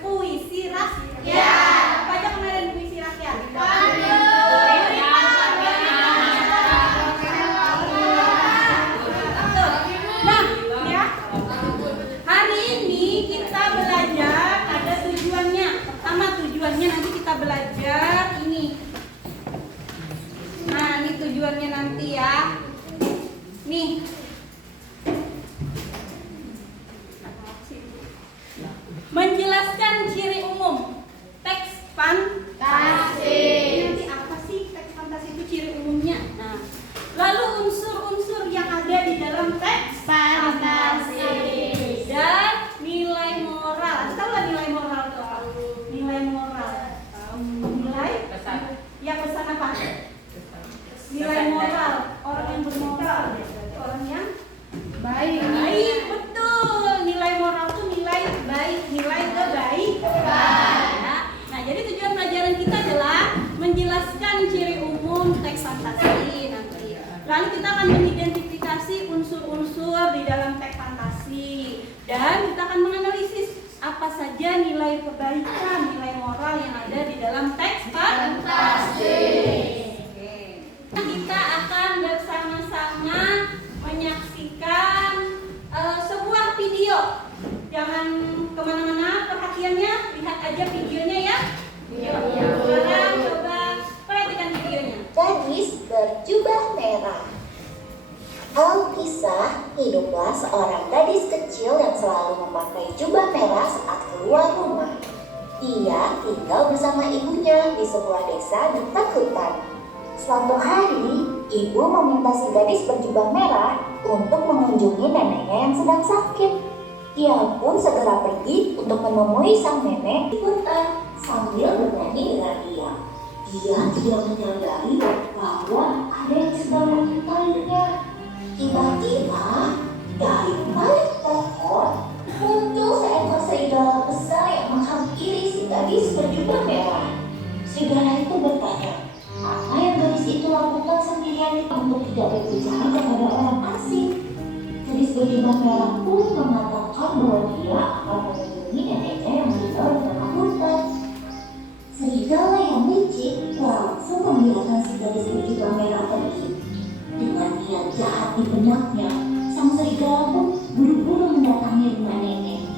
Puisi rakyat. Apa aja kemarin puisi rakyat? Nah, ya. Hari ini kita belajar ada tujuannya. Pertama tujuannya nanti kita belajar ini. Nah, ini tujuannya nanti ya. Nih. Menjelaskan ciri umum teks fantasi. Nanti apa sih teks fantasi itu ciri umumnya? Nah, lalu unsur-unsur yang ada di dalam teks fantasi dan nilai moral. Tahu lah nilai moral itu apa? Nilai moral. Nilai pesan. Ya pesan apa? Nilai moral. Orang yang bermoral, orang yang baik. Baik, betul. Nilai moral itu nilai baik, nilai kebaikan. Ya. Nah, jadi tujuan pelajaran kita adalah menjelaskan ciri umum teks fantasi nanti. Lalu kita akan mengidentifikasi unsur-unsur di dalam teks fantasi dan kita akan menganalisis apa saja nilai kebaikan, nilai moral yang ada di dalam teks fantasi. Kita akan bersama-sama menyaksikan sebuah video. Jangan kemana-mana perhatiannya, lihat aja videonya ya. Sekarang coba perhatikan videonya. Gadis berjubah merah. Alkisah, hiduplah seorang gadis kecil yang selalu memakai jubah merah saat keluar rumah. Dia tinggal bersama ibunya di sebuah desa dekat hutan. Suatu hari, ibu meminta si gadis berjubah merah untuk mengunjungi neneknya yang sedang sakit. Dia pun segera pergi untuk menemui sang nenek di hutan sambil bernyanyi dengan dia. Dia tidak menyadari bahwa ada yang sedang menyintainya. Tiba-tiba, dari balik pohon muncul seekor serigala besar yang menghampiri si gadis berjubah merah. Serigala itu bertanya, apa yang gadis itu lakukan sendirian untuk tidak berbicara kepada orang asing? Gadis berjubah merah pun mengatakan bahwa dia akan mengunjungi neneknya yang tinggal di tengah hutan. Serigala yang licik langsung membiarkan si gadis berjubah merah pergi. Dengan niat jahat di benaknya, sang serigala pun buru-buru mendatangi rumah nenek.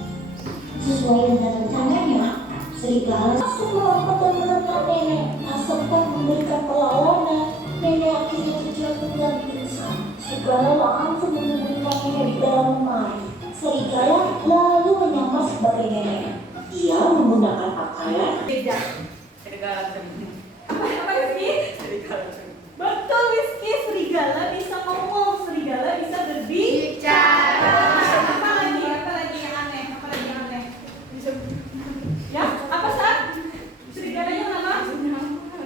Sesuai dengan rencananya, serigala langsung melompat dan menekan nenek. Asalkan memberikan perlawanan, nenek akhirnya terjatuh dan pingsan. Serigala langsung menyembunyikannya di dalam lemari. Serigala lalu menyamar sebagai nenek. Dia menggunakan pakaian Beda. Serigala sembunyi. Apa Rizky? Serigala sembunyi. Betul Rizky, serigala bisa ngomong, serigala bisa berbicara. Apa lagi yang aneh? Apa lagi yang aneh? Ya, apa Sat? Serigalanya apa?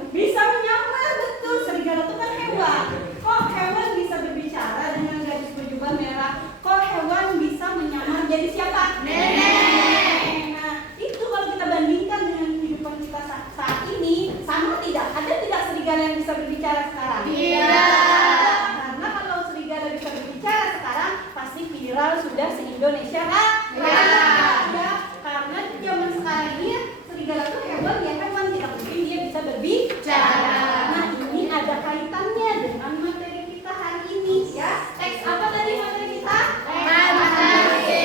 Bisa menyamar, betul. Serigala itu kan hewan. Kok hewan bisa berbicara dengan gadis berjubah merah? Kok hewan bisa menyamar jadi siapa? Nenek. Nah, itu kalau kita bandingkan dengan kehidupan kita saat ini, sama tidak? Ada tidak serigala yang bisa berbicara sekarang? Tidak. Karena kalau serigala bisa berbicara sekarang, pasti viral sudah se-Indonesia kan? Ya, karena zaman sekarang ini serigala itu hewan, ya hewan, tidak mungkin dia bisa berbicara. Nah, ini ada kaitannya dengan materi kita hari ini ya. Teks apa tadi materi kita? Fantasi.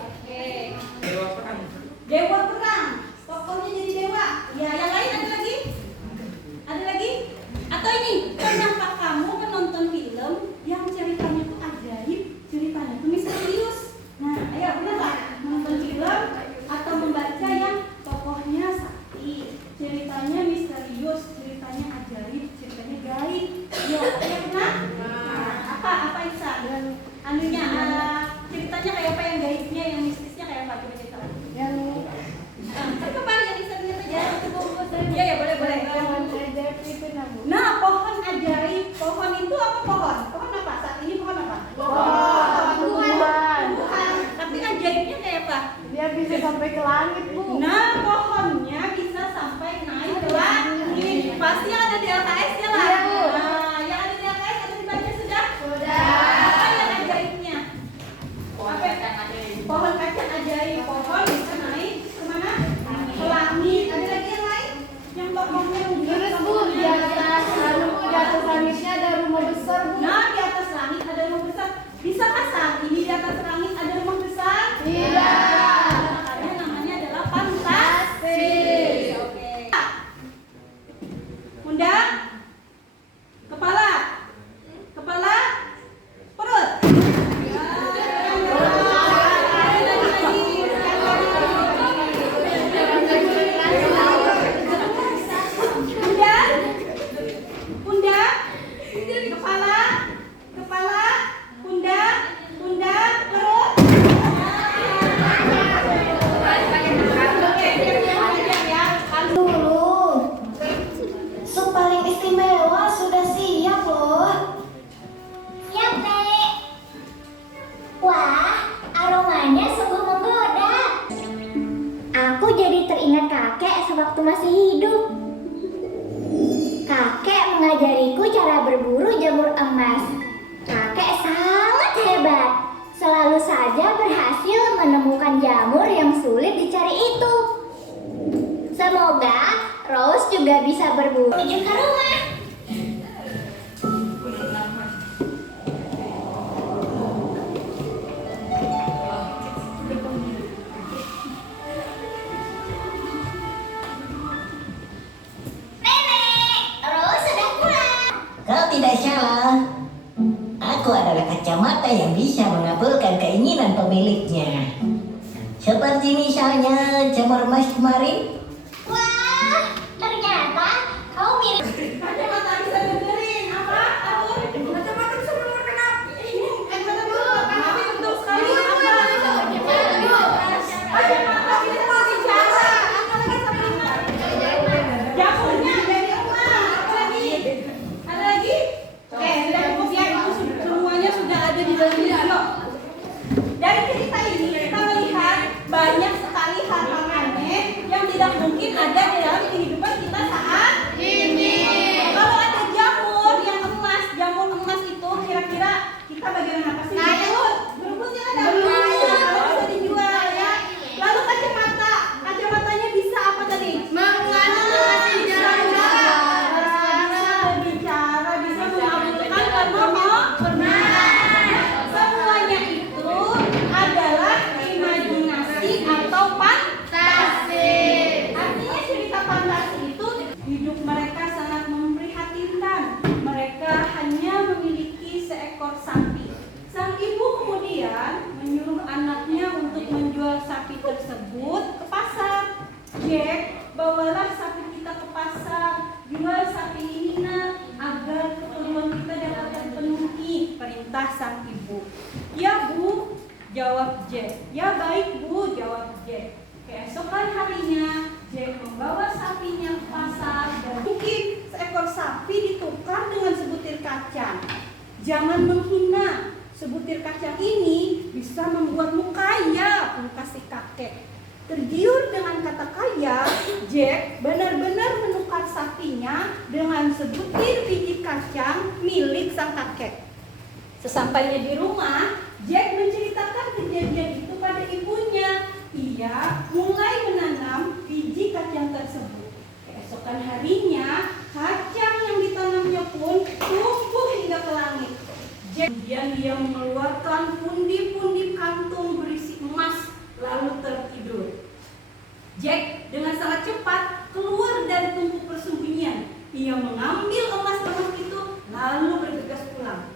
Oke. Dewa perang. Dewa perang. Pokoknya jadi dewa. Ya, yang lain ada lagi? Ada lagi? Atau ini, pernahkah kamu menonton film yang ceritanya itu ajaib, ceritanya itu misterius? Nah, ayo pernah nggak menonton film atau membaca yang tokohnya sakti, ceritanya misterius, ceritanya ajaib, ceritanya gaib? Ya, ayo pernah? Nah, apa Isa? Dan anunya, ceritanya kayak apa, yang gaibnya, yang mistisnya kayak apa? Coba cerita. Yang kan kemarin yang Isa lihat aja. Iya ya, boleh. Nah, pohon ajaib. Pohon itu apa pohon? Pohon apa? Saat ini pohon apa? Tumbuhan. Tapi ajaibnya kayak apa? Dia bisa sampai ke langit, Bu. Nah, pohonnya bisa sampai naik ke langit. Pasti yang ada di LKS-nya lah. Iya, Bu. Nah, yang ada di LKS ada dibaca sudah? Sudah. Apa yang ajaibnya? Pohon kacang ajaib. Pohon Namanya sungguh menggoda. Aku jadi teringat kakek sewaktu masih hidup. Kakek mengajariku cara berburu jamur emas. Kakek sangat hebat. Selalu saja berhasil menemukan jamur yang sulit dicari itu. Semoga Rose juga bisa berburu menuju ke rumah. Nenek, Rose sudah pulang. Kau tidak salah. Aku adalah kacamata yang bisa mengabulkan keinginan pemiliknya. Seperti misalnya jamur emas kemarin. Wah, ternyata kau mirip. Kacamata bisa dengerin apa? Kacamata bisa mengeluarkan api. Ini kacamata dulu. Tapi betul sekali. Apa? Kacamata bisa bicara. Apalagi sama jamurnya dari rumah. Apa lagi? Ada lagi? Oke, sudah cukup ya. Itu semuanya sudah ada di dalam video. Dari cerita ini kita melihat banyak sekali hal-hal aneh yang tidak mungkin ada di dalam kehidupan kita saat ini. Kalau ada jamur yang emas, jamur emas itu kira-kira kita bagaimana apa sih? Berebutnya ada bisa dijual ya. Lalu kacamata, kacamatanya bisa apa tadi? Bisa berbicara, bisa mengabulkan karena semuanya itu adalah imajinasi atau fantasi. Artinya cerita fantasi itu hidup mereka sangat memprihatinkan. Mereka hanya memiliki seekor sapi. Sang ibu kemudian menyuruh anaknya untuk menjual sapi tersebut ke pasar. Jack, bawalah sapi kita ke pasar. Jual sapi ini nak, agar keperluan kita dapat terpenuhi, perintah sang ibu. Ya bu, jawab Jack. Ya baik bu, jawab Jack. Keesokan harinya, Jack membawa sapinya ke pasar dan mungkin seekor sapi ditukar dengan sebutir kacang. Jangan menghina, sebutir kacang ini bisa membuatmu kaya, pungkas si kakek. Tergiur dengan kata kaya, Jack benar-benar menukar sapinya dengan sebutir biji kacang milik sang kakek. Sesampainya di rumah, Jack menceritakan kejadian itu pada ibunya. Ia mulai menanam biji kacang tersebut. Keesokan harinya, kacang yang ditanamnya pun tumbuh hingga ke langit. Jack kemudian dia mengeluarkan pundi-pundi kantung berisi emas, lalu tertidur. Jack dengan sangat cepat keluar dari tungku persembunyian. Ia mengambil emas-emas itu lalu bergegas pulang.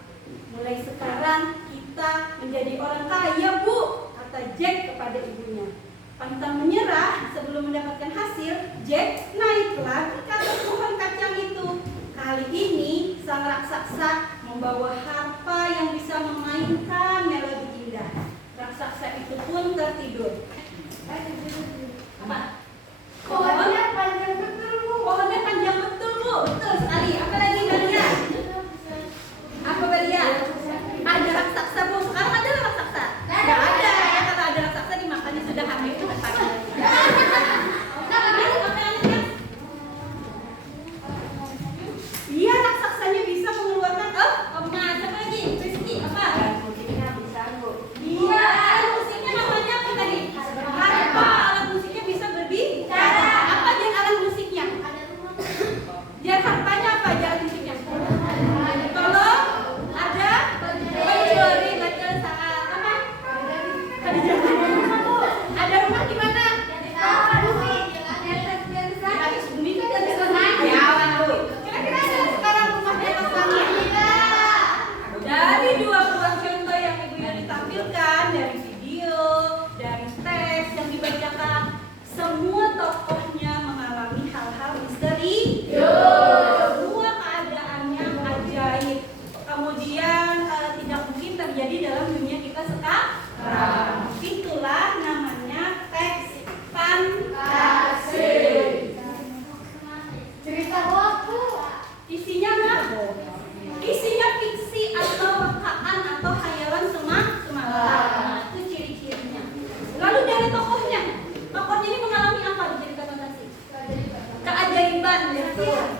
Mulai sekarang kita menjadi orang kaya bu, kata Jack kepada ibunya. Pantang menyerah sebelum mendapatkan hasil, Jack naik lagi ke atas pohon kacang itu. Kali ini sang raksasa membawa harpa yang bisa memainkan melodi indah. Raksasa itu pun tertidur. Apa? Pohonnya panjang betul bu. Pohonnya panjang betul bu. Betul sekali. Apa lagi kalian? Apa kalian? Ada raksasa bu. Sekarang ada raksasa? Tidak ada. Ya kalau ada raksasa dimakannya sudah habis itu pagi. Iya raksasanya bisa mengeluarkan emas. Apa lagi? Rizky apa? Iya musiknya namanya apa tadi? Iya.